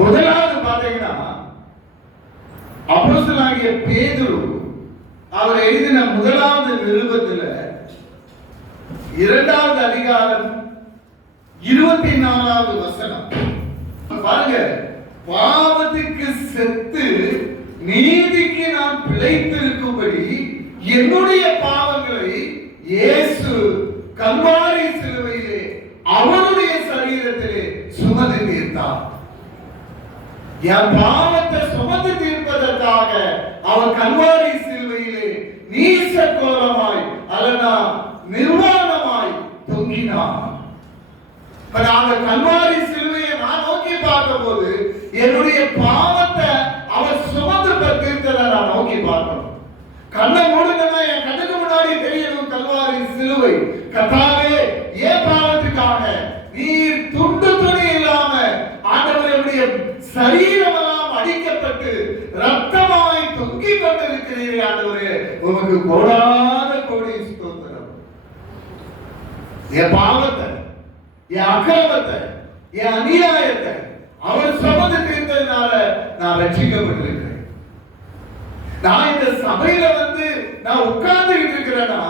முதலாவது பாத்தீங்கன்னா அப்போஸ்தலனாகிய பேதுரு அவர் எழுதின முதலாவது நிருபத்துல 2வது அதிகாரம் 24வது வசனம் பாருங்க. பாவத்துக்கு செத்து நீதிக்கு நான் பிழைத்திருக்கும்படி என்னுடைய பாவங்களை இயேசு கல்வாரி சிலுவையிலே அவருடைய சரீரத்திலே சுமந்து தீர்த்தார். என் பாவத்தை சுமந்து தீர்ப்பதற்காக அவர் கல்வாரி சிலுவையிலே நீசக்கோலமாய் அல்லனா நிர்வாணமாய் தொங்கினார். அந்த கல்வாரி சிலுவையை நான் நோக்கி பார்க்கும் போது என்னுடைய பாவத்தை அவர் சுமந்து தீர்த்ததை நான் நோக்கி பார்க்கணும். கண்ணை மூடுங்கன்னா என் கண்ணுக்கு முன்னாடி தெரியணும் கல்வாரி சிலுவை. கர்த்தாவே, ஏன் பாவத்துக்காக நீர் துண்டு துணி இல்லாம ஆண்டவருடைய சரீரமெல்லாம் அடிக்கப்பட்டு ரத்தமாய் தொங்கிக் கொண்டிருக்கிறீரே ஆண்டவரே, உமக்கு கோடான கோடி ஸ்தோத்திரம். என் பாவத்தை, என் அக்கிரமத்தை, என் அநியாயத்தை அவர் சுமந்து தீர்த்ததுனால நான் ரட்சிக்கப்பட்டிருக்கிறேன். நான் இந்த சபையில நான் உட்கார்ந்து இருக்கிறேன்னா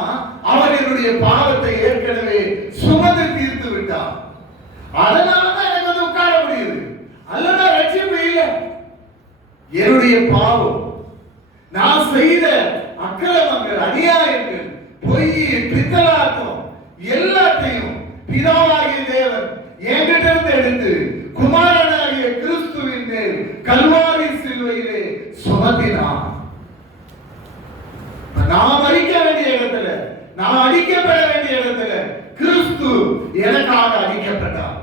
அவர் என்னுடைய பாவத்தை ஏற்கனவே சுமந்து தீர்த்து விட்டார். அதனாலதான் எனக்கு உட்கார முடியுது. அல்லனா ரட்சிப்பு இல்லை. என்னுடைய பாவம், நான் செய்த அக்கிரமங்கள், அநியாயங்கள், பொய், பித்தலாட்டம் எல்லாத்தையும் பிதாவாகிய தேவன் என்கிட்ட இருந்து எடுத்து குமாரனாகிய கிறிஸ்துவின் மேல் கல்வாரி சிலுவையிலே சுமத்தினார். நான் மரிக்க வேண்டிய இடத்துல, நான் அடிக்கப்பட வேண்டிய இடத்துல கிறிஸ்து எனக்காக அடிக்கப்பட்டார்.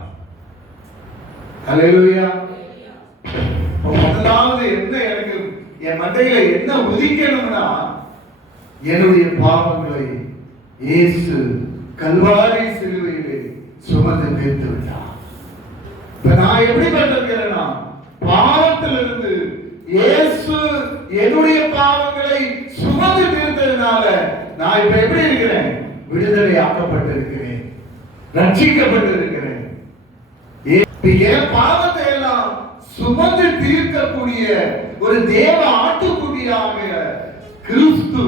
ஹல்லேலூயா. முதலாவது என்ன எனக்கு என் மண்டையில என்ன உதிக்கணும்னா என்னுடைய பாவங்களை இயேசு கல்வாரி சிலுவையிலே சுமந்து தீர்த்து விட்டார். நான் எப்படி பட்டிருக்கிறேன்னா பாவத்திலிருந்து இயேசு என்னுடைய பாவங்களை சுமந்து தீர்த்ததுனால நான் இப்ப எப்படி இருக்கிறேன்? விடுதலை ஆக்கப்பட்டிருக்கிறேன், ரட்சிக்கப்பட்டிருக்கிறேன். என் பாவத்தை எல்லாம் சுமந்து தீர்க்கக்கூடிய ஒரு தேவ ஆட்டுக்குட்டியாக கிறிஸ்து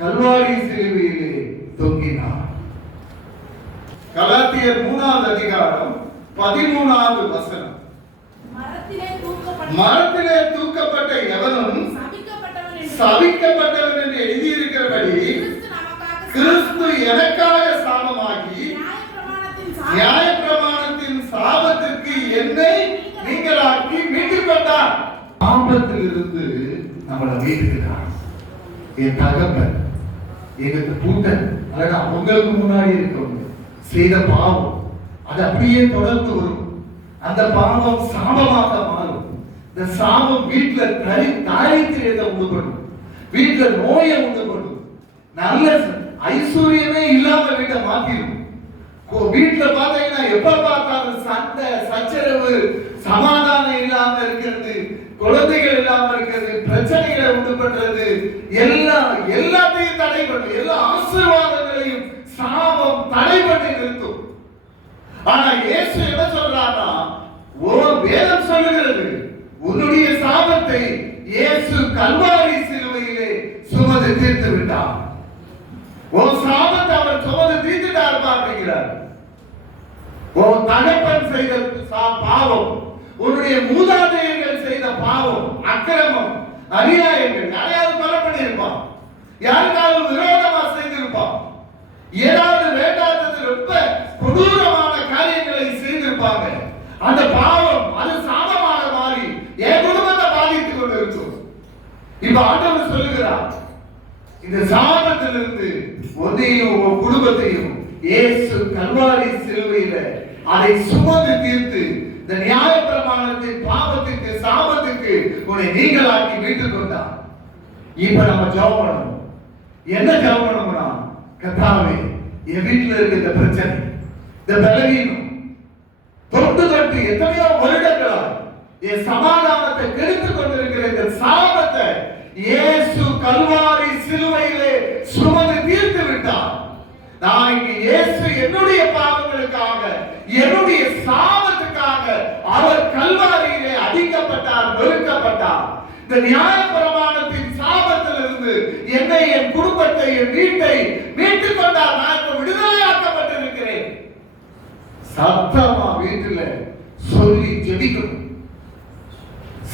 கல்வாரி சிலுவையிலே தொங்கினார். கலாத்தியர் 3வது அதிகாரம் 13வது வசனம். மரத்திலே தூக்கப்பட்ட எவனும் சபிக்கப்பட்டவன் என்று எழுதியிருக்கிறபடி கிறிஸ்து எனக்காக சாபமாகி நியாயப்பிரமாணத்தின் சாபத்திற்கு என்னை நீங்களாக்கி மீட்டுக் கொண்டார். பாவத்திலிருந்து நம்மளை மீட்டுகிறார். என் தகப்பன், எங்களுக்கு பூட்டன் அல்லது உங்களுக்கு முன்னாடி இருக்கவங்க செய்த பாவம் அது அப்படியே தொடர்ந்து வரும். அந்த பாவம் சாபமாக மாறும். இந்த சாபம் வீட்டுல தாரித்திரியத்தை உண்டு பண்ணும், வீட்டுல நோயை உண்டு பண்ணும், நல்ல ஐஸ்வர்யமே இல்லாம வீட்டை மாத்திரும். வீட்டுல பாத்தீங்கன்னா எப்ப பார்த்தாலும் சண்டை, சச்சரவு, சமாதானம் இல்லாம இருக்கிறது, குழந்தைகள் இல்லாம இருக்கிறது, பிரச்சனைகளை உண்டு பண்றது, எல்லாத்தையும் தடை பண்ணும். எல்லா ஆசீர்வாதங்களையும் சாபம் தடை பண்ணி நிறுத்தும். ஆனா இயேசு என்ன சொல்றாருன்னா, வேதம் சொல்லுகிறது உன்னுடைய சாபத்தை இயேசு கல்வாரி சிலுவையிலே சுமந்து தீர்த்து விட்டார். உன் சாபத்தை அவர் சுமந்து தீர்த்துட்டார். பார்க்கிறார், உன் தகப்பன் செய்த பாவம், உன்னுடைய மூதாதையர்கள் செய்த பாவம், அக்கிரமம், அநியாயங்கள், யாரையாவது கொலை பண்ணியிருப்பான், யாருக்காவது விரோதமா செய்திருப்பான், ஏதாவது வேண்டாதது ரொம்ப கொடூரமான காரியங்களை செய்திருப்பாங்க. அந்த பாவம் அது சாபமாக மாறி என் குடும்பத்தை பாதித்துக் கொண்டிருக்கும். இப்ப ஆண்டவர் சொல்லுகிறார், இந்த சாபத்திலிருந்து உன்னையும் உன் குடும்பத்தையும் இயேசு கல்வாரி சிலுவையில அதை சுமந்து தீர்த்து இந்த நியாயப்பிரமாணத்தின் பாவத்துக்கு சாபத்துக்கு உன்னை நீங்களாக்கி மீட்டுக் கொண்டார். இப்ப நம்ம ஜெபம் பண்ணணும். என்ன ஜெபம் பண்ணணும்னா, கர்த்தாவே, என் வீட்டில் இருக்க இந்த பிரச்சனை, இந்த பலவீனம் தொட்டு தொட்டு எத்தனையோ வருடங்களா என் சமாதானத்தை கெடுத்துக் கொண்டிருக்கிற இந்த சாபத்தை இயேசு கல்வாரி சிலுவையிலே சுமந்து தீர்த்து விட்டார். நான் இங்கு இயேசு என்னுடைய பாவங்களுக்காக, என்னுடைய சாபத்துக்காக அவர் கல்வாரியிலே அடிக்க இந்த நியாயப்பிரமாணத்தின் சாபத்திலிருந்து என்னை, என் குடும்பத்தை, என் வீட்டை மீட்டுக் கொண்டார். நான் இப்ப விடுதலையாக்கப்பட்டிருக்கிறேன். சத்தமா வீட்டில் சொல்லி ஜெபிக்கணும்.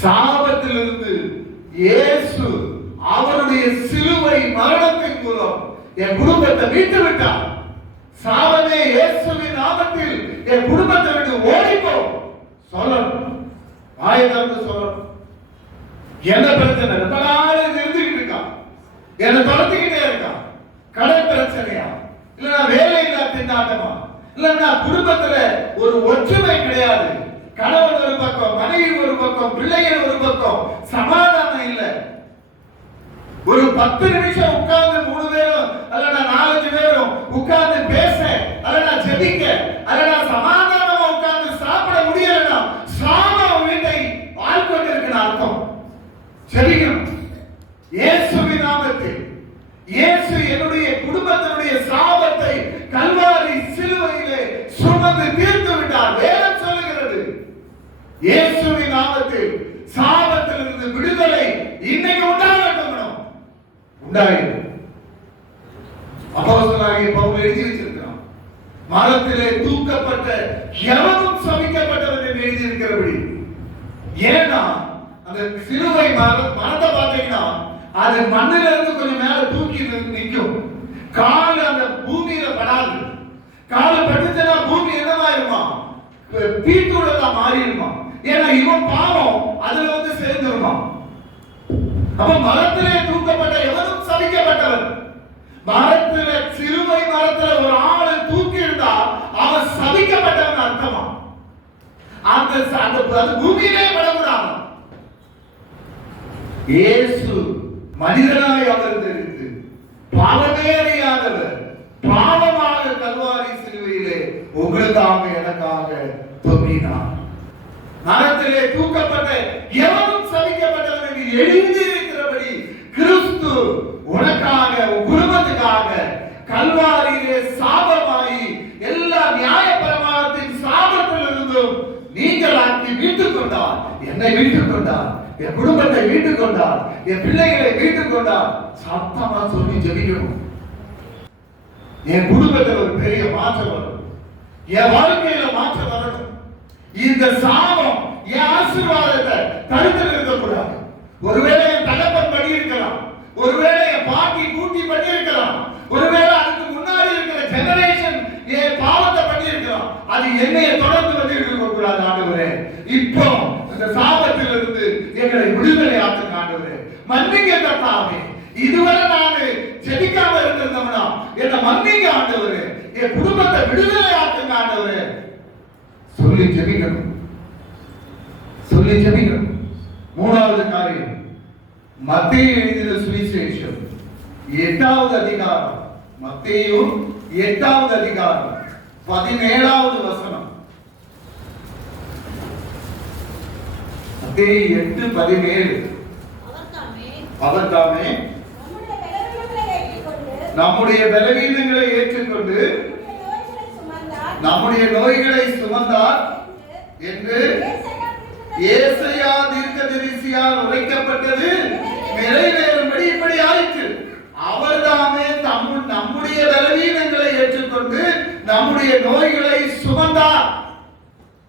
சாபத்திலிருந்து இயேசு அவருடைய சிலுவை மரணத்தின் மூலம் என் குடும்பத்தை மீட்டு விட்டார். சாபமே, இயேசுவின் நாமத்தில் என் குடும்பத்தை விட்டு ஓடிப்போ சொல்லணும். ஆயத்தம் சொல்லணும். என்ன பிரச்சனை? ரொம்ப நாள் இருந்துகிட்டு இருக்கான், என்ன தொடர்ந்துகிட்டே இருக்கான். கடை பிரச்சனையா, இல்லைன்னா வேலையில்லா திண்டாட்டமா, இல்லைன்னா குடும்பத்துல ஒரு ஒற்றுமை கிடையாது. கணவன் ஒரு பக்கம், மனைவி ஒரு பக்கம், பிள்ளைகள் ஒரு பக்கம், சமாதானம் இல்லை. ஒரு 10 நிமிஷம் உட்கார்ந்து 3 பேரும் அல்லனா 4 பேரும் உட்கார்ந்து பேச, அல்லனா ஜெபிக்க, அல்லனா சமாதானமா உட்கார்ந்து சாப்பிட முடியலனா சாபம் வீட்டை வாழ்க்கொண்டிருக்கிற அர்த்தம். ஜெபிக்கணும். இயேசுவின் நாமத்தில் இயேசு என்னுடைய குடும்பத்தினுடைய சாபத்தை கல்வாரி சிலுவையிலே சுமந்து தீர்த்து விட்டார். வேதம் சொல்லுகிறது. இயேசுவின் நாமத்தில் சாபத்திலிருந்து விடுதலை இன்னைக்கு உண்டாகட்டும். உண்டாயிடும். அப்போஸ்தலனாகிய பவுல் எழுதி வச்சிருக்கிறான். மரத்திலே தூக்கப்பட்ட எவனும் சபிக்கப்பட்டவன் என்று எழுதி இருக்கிறபடி. ஏன்னா அந்த சிலுவை மரத்தை பார்த்தீங்கன்னா அது மண்ணில இருந்து கொஞ்சம் மேல தூக்கி நிற்கும். கால் அந்த பூமியில படாது. கால் பட்டுச்சுன்னா பூமி என்னவாயிருமா? பீத்தூடா மாறிடுமா? ஏன்னா இவன் பாவம் அதுல வந்து சேர்ந்துருமா. அப்ப மரத்திலே தூக்கப்பட்ட எவனும் சபிக்கப்பட்டவன். மரத்தில சிலுவை மரத்தில ஒரு ஆளை தூக்கி இருந்தா அவன் சபிக்கப்பட்டவன் அர்த்தமா? அந்த பூமியிலே படக்கூடாது. இயேசு மனிதனாய் அவதரித்து பாவமே அறியாதவர் பாவமாக கல்வாரி சிலுவையிலே உங்களுக்காக எனக்காக தொங்கினார். மரத்திலே தூக்கப்பட்ட எவனும் சபிக்கப்பட்டவன் என்று எழுதியிருக்கிறபடி கிறிஸ்து உனக்காக, உன் குடும்பத்துக்காக கல்வாரியிலே சாபமாகி எல்லா நியாயப்பிரமாணத்தின் சாபத்திலிருந்தும் நீங்களாக்கி மீட்டுக் கொண்டார். என்னை மீட்டுக் கொண்டார், என் குடும்பத்தை மீட்டுக் கொண்டார், என் பிள்ளைகளை மீட்டுக் கொண்டார். சத்தமா சொல்லி ஜெபிக்கணும். என் குடும்பத்தில் ஒரு பெரிய மாற்றம் வரும், என் வாழ்க்கையில மாற்றம் வரணும். இந்த சாபம் என் ஆசீர்வாதத்தை தடுத்து நிறுத்தக்கூடாது. ஒருவேளை என் தகப்பன் பண்ணி இருக்கலாம், ஒருவேளை என் பாட்டி கூட்டி பண்ணி இருக்கலாம், ஒருவேளை அதுக்கு முன்னாடி இருக்கிற ஜெனரேஷன் என் பாவத்தை பண்ணி இருக்கலாம். அது என்னைய தொடர்ந்து வந்து இருக்கக்கூடாது. ஆண்டவரே, இப்போ இந்த சாபத்திலிருந்து எங்களை விடுதலை ஆக்குங்க ஆண்டவரே. மன்னிங்க கர்த்தாவே. இதுவரை நான் ஜெபிக்காம இருந்திருந்தோம்னா என்னை மன்னிங்க ஆண்டவரே. என் குடும்பத்தை விடுதலை ஆக்குங்க ஆண்டவரே. சொல்லி ஜெபிக்கணும். சொல்லி ஜெபிக்கணும். மூணாவது காரியம், மத்தேயு எழுதின சுவிசேஷம் 8வது அதிகாரம், மத்தேயு 8வது அதிகாரம் 17வது வசனம். மத்தேயு 8:17. அவர் தாமே நம்முடைய பலவீனங்களை ஏற்றுக்கொண்டு நம்முடைய நோய்களை சுமந்தார் என்று ஏசாயா தீர்க்கதரிசியால் உரைக்கப்பட்டது நிறைவேறும்படி இப்படி ஆயிற்று. அவர் தாமே நம்முடைய பலவீனங்களை ஏற்றுக்கொண்டு நம்முடைய நோய்களை சுமந்தார்.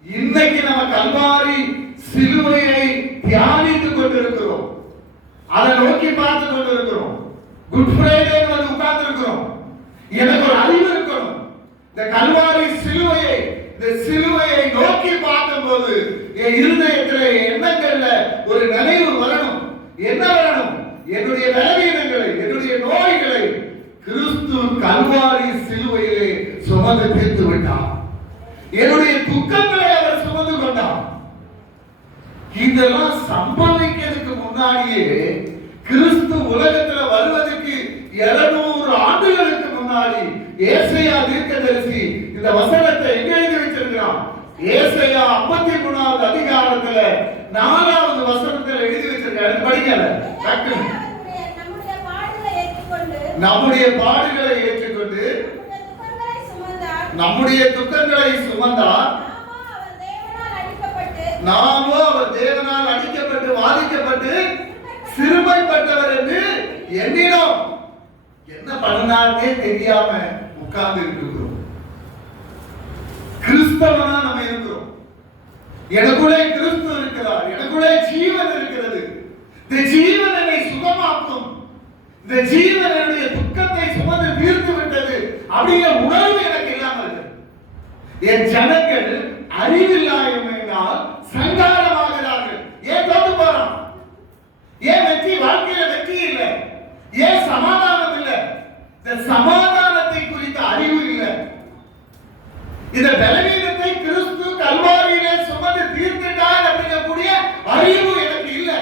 இன்னைக்கு நம்ம கல்வாரி சிலுவையை தியானித்துக் கொண்டிருக்கிறோம், அதை நோக்கி பார்த்து கொண்டிருக்கிறோம். குட் ஃப்ரைடே வந்து உட்கார்ந்து இருக்கிறோம். எனக்கு ஒரு அறிவு இருக்கணும். இந்த கல்வாரி சிலுவையை, இந்த சிலுவையை நோக்கி பார்க்கும்போது என் இருதயத்தில் எண்ணங்கள்ல ஒரு நினைவு வரணும். என்ன வரணும்? என்னுடைய பலவீனங்களை, என்னுடைய நோய்களை கிறிஸ்து கல்வாரி சிலுவையிலே சுமந்து தீர்த்து விட்டார். என்னுடைய துக்கங்களை அவர் சுமந்து கொண்டார். இதெல்லாம் சம்பவிக்கிறதுக்கு முன்னாடியே கிறிஸ்து உலகத்துல வருவதற்கு 200 ஆண்டுகளுக்கு முன்னாடி ஏசாயா தீர்க்கதரிசி இந்த வசனத்தை எங்க எழுதி வச்சிருக்கிறான்? ஏசாயா 53வது அதிகாரத்துல 4வது வசனத்துல எழுதி வச்சிருக்காரு. படிக்கல டக்குன்னு. நம்முடைய பாடுகளை ஏற்றுக்கொண்டு நம்முடைய துக்கங்களை சுமந்தார். நாமோ அவர் தேவனால் அடிக்கப்பட்டு வாதிக்கப்பட்டு பண்ணாருன்னே தெரியாம உட்கார்ந்து இருக்கிறோம். கிறிஸ்தவனா நம்ம இருக்கிறோம். எனக்குள்ளே கிறிஸ்து இருக்கிறார், எனக்குள்ளே ஜீவன் இருக்கிறது. இந்த ஜீவன் என்னை சுகமாக்கும், இந்த ஜீவன் என்னுடைய துக்கத்தை சுமந்து தீர்த்து விட்டது அப்படிங்கிற உணர்வு எனக்கு இல்லாமல் இருக்கு. என் ஜனங்கள் அறிவில்லாமையினால் சங்காரமாகிறார்கள். ஏன் தோத்து போறான்? ஏன் வெற்றி வாழ்க்கையில வெற்றி இல்லை? ஏன் சமாதானம் இல்லை? இந்த சமாதானத்தை குறித்த அறிவு இல்லை. இந்த பலவீனத்தை கிறிஸ்து கல்வாரியிலே சுமந்து தீர்த்துட்டார் அப்படிங்கக்கூடிய அறிவு எனக்கு இல்லை.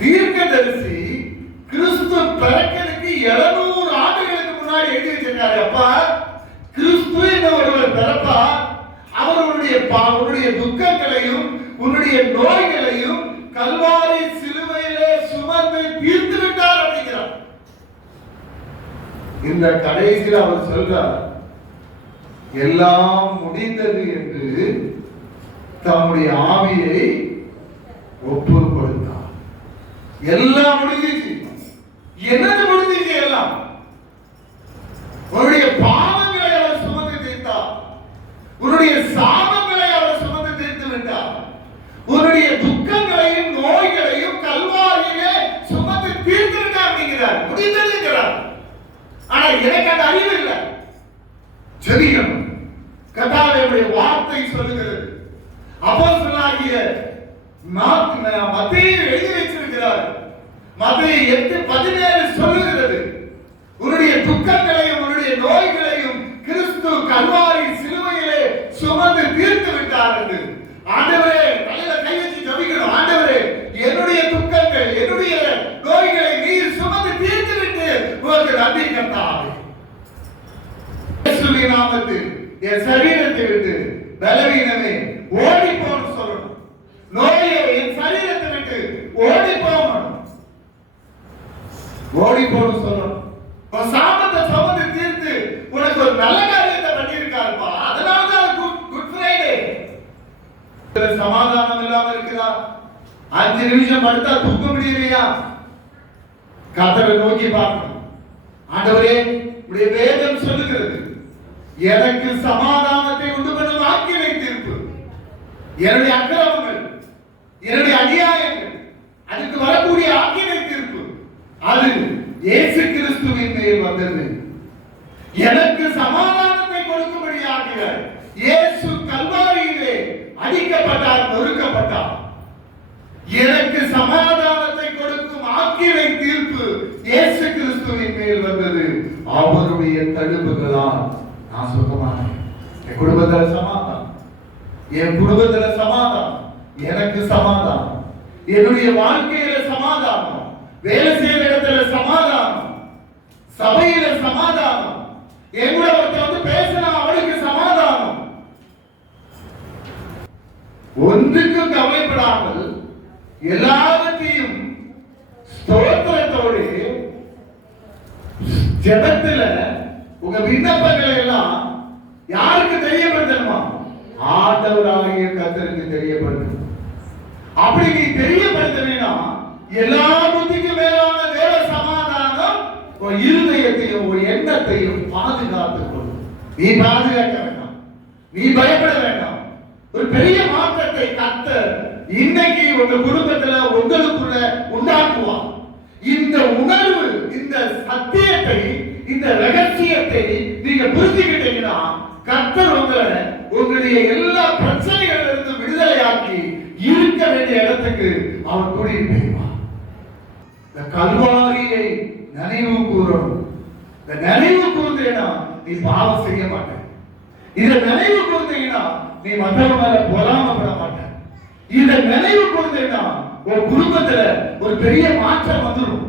தீர்க்கதரிசி கிறிஸ்து பிறக்கிறதுக்கு 700 ஆண்டுகளுக்கு முன்னாடி எழுதி வச்சிருக்காரு. அப்பா, கிறிஸ்து என்ற ஒருவர் பிறப்பா, அவருடைய துக்கங்களையும் உன்னுடைய நோய்களையும் கல்வாரி சிலுவையிலே சுமந்து தீர்த்து விட்டார் அப்படிங்கிறார். இந்த கடைசியில் அவர் சொல்றார், எல்லாம் முடிந்தது என்று தம்முடைய ஆவியை ஒப்பு கொடுத்தார். எல்லாம் முடிஞ்சிச்சு. என்னது முடிஞ்சிச்சு? எல்லாம். உன்னுடைய பாவங்களை அவர் சுமந்து தீர்த்தார். உன்னுடைய சாபங்களை அவர் சுமந்து தீர்த்து விட்டார். உன்னுடைய துக்கங்களையும் நோய்களையும் கல்வாரியிலே சுமந்து தீர்த்து விட்டார் அப்படிங்கிறார். முடிந்ததுங்கிறார். ஆனா எனக்கு அந்த அறிவு இல்லை. ஜெபிக்கணும். கர்த்தருடைய வார்த்தை சொல்லுகிறது. அப்போஸ்தலனாகிய மத்தேயு எழுதி வச்சிருக்கிறார். மத்தேயு 8:17 சொல்லுகிறது, உன்னுடைய துக்கங்களையும் உன்னுடைய நோய்களையும் கிறிஸ்து கல்வாரி சிலுவையிலே சுமந்து தீர்த்து விட்டார் என்று. ஆண்டவரே, தலையில கை வச்சு ஜெபிக்கணும். ஆண்டவரே, என்னுடைய துக்கங்கள் என்னுடைய நோய்களை நீர் சுமந்து தீர்த்து விட்டு உமக்கு நன்றி கர்த்தாவே. இயேசுவின் நாமத்தில் என் சரீரத்தை விட்டு பலவீனமே ஓடி போன்னு சொல்லணும். நோயை என் சரீரத்தை விட்டு ஓடி போகணும். ஓடி போன்னு சொல்லணும். சாபத்தை சுமந்து தீர்த்து உனக்கு ஒரு நல்ல காரியத்தை பண்ணியிருக்காருப்பா. அதனாலதான் குட் ஃப்ரைடே. சமாதானம் இல்லாம இருக்குதா? 5 நிமிஷம் படுத்தா தூக்க முடியலையா? கர்த்தரை நோக்கி பார்க்கணும். ஆண்டவரே, உடைய வேதம் சொல்லுகிறது, எனக்கு சமாதானத்தை உண்டு பண்ணும் ஆக்கினை தீர்ப்பு. என்னுடைய அக்கிரமங்கள், என்னுடைய அநியாயங்கள், அதுக்கு வரக்கூடிய ஆக்கினை தீர்ப்பு அது இயேசு கிறிஸ்துவின் மேல் வந்தது. எனக்கு சமாதானத்தை கொடுக்கும்படியாக இயேசு கல்வாரியிலே அடிக்கப்பட்டார், நொறுக்கப்பட்டார். எனக்கு சமாதானத்தை கொடுக்கும் ஆக்கினை தீர்ப்பு இயேசு கிறிஸ்துவின் மேல் வந்தது. அவருடைய தடுப்புகளால் நான் சுகமானேன். என் குடும்பத்துல சமாதானம், என் குடும்பத்துல சமாதானம், எனக்கு சமாதானம், என்னுடைய வாழ்க்கையில சமாதானம், வேலை செய்யற இடத்துல சமாதானம், சபையில சமாதானம், எங்கூட ஒருத்தர் வந்து பேசினா அவனுக்கு சமாதானம். ஒன்றுக்கும் கவலைப்படாமல் எல்லாவற்றையும் ஸ்தோத்திரத்தோடு ஜெபத்துல உங்க விண்ணப்பங்களை எல்லாம் யாருக்கு தெரியப்படுத்தணுமா? ஆண்டவராகிய கர்த்தருக்கு தெரியப்படுத்தணும். அப்படி நீ தெரியப்படுத்தினா எல்லா புத்திக்கு மேலான தேவ சமாதானம் உன் இருதயத்தையும் உன் எண்ணத்தையும் பாதுகாத்துக் கொள்ளும். நீ பாதுகாக்க வேண்டாம், நீ பயப்பட வேண்டாம். ஒரு பெரிய மாற்றத்தை கர்த்தர் இன்னைக்கு உங்க குடும்பத்துல உங்களுக்குள்ள உண்டாக்குவார். இந்த உணர்வு, இந்த சத்தியத்தை, இந்த ரகசியத்தை நீங்க புரிஞ்சுக்கிட்டீங்கன்னா கர்த்தர் உங்களுடைய எல்லா பிரச்சனைகளில் இருந்து விடுதலையாக்கி இருக்க வேண்டிய இடத்துக்கு அவர் கூட்டிட்டு போய்வார். இந்த கல்வாரியை நினைவு கூறணும். இந்த நினைவு கூர்ந்தீங்கன்னா நீ பாவம் செய்ய மாட்ட. இதை நினைவு கூர்ந்தீங்கன்னா நீ மற்றவங்க மேல பொறாமப்பட மாட்ட. இதை நினைவு கூர்ந்தீங்கன்னா உன் குடும்பத்துல ஒரு பெரிய மாற்றம் வந்துடும்.